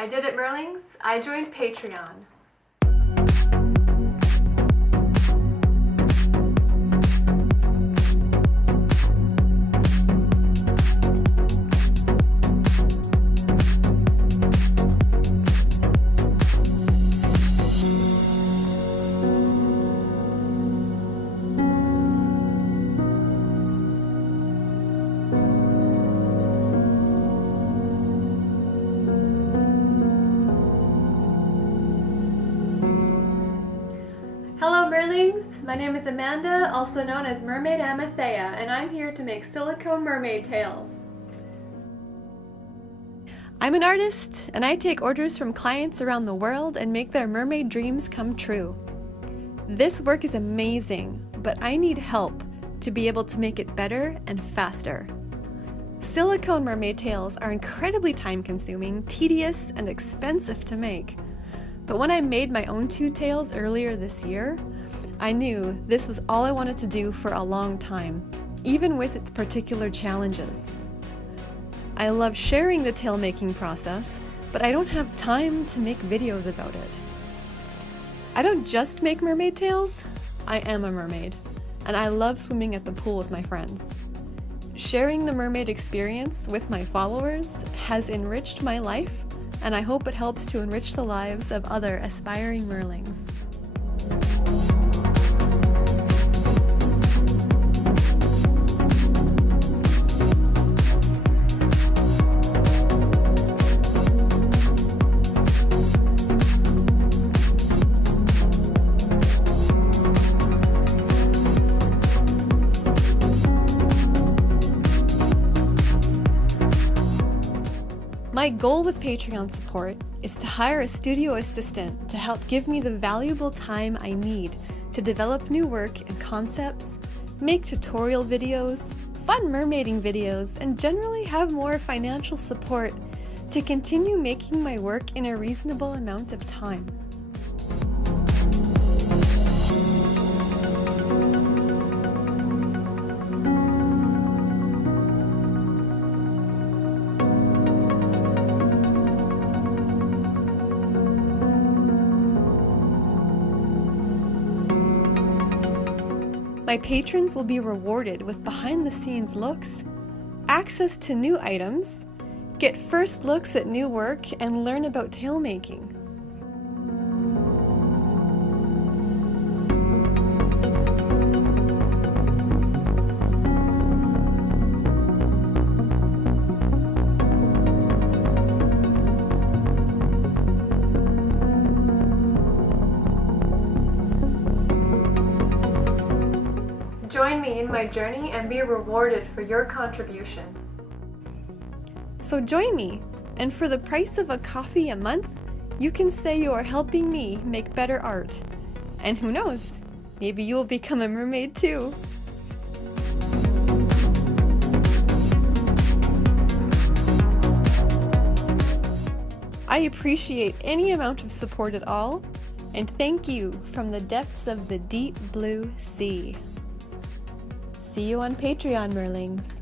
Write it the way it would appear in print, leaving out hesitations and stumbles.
I did it, Merlings. I joined Patreon. Hello Merlings, my name is Amanda, also known as Mermaid Amatheia, and I'm here to make silicone mermaid tails. I'm an artist, and I take orders from clients around the world and make their mermaid dreams come true. This work is amazing, but I need help to be able to make it better and faster. Silicone mermaid tails are incredibly time-consuming, tedious, and expensive to make. But when I made my own 2 tails earlier this year, I knew this was all I wanted to do for a long time, even with its particular challenges. I love sharing the tail making process, but I don't have time to make videos about it. I don't just make mermaid tails, I am a mermaid, and I love swimming at the pool with my friends. Sharing the mermaid experience with my followers has enriched my life, and I hope it helps to enrich the lives of other aspiring merlings. My goal with Patreon support is to hire a studio assistant to help give me the valuable time I need to develop new work and concepts, make tutorial videos, fun mermaiding videos, and generally have more financial support to continue making my work in a reasonable amount of time. My patrons will be rewarded with behind-the-scenes looks, access to new items, get first looks at new work, and learn about tail making. Join me in my journey and be rewarded for your contribution. So join me, and for the price of a coffee a month, you can say you are helping me make better art. And who knows, maybe you will become a mermaid too. I appreciate any amount of support at all, and thank you from the depths of the deep blue sea. See you on Patreon, Merlings.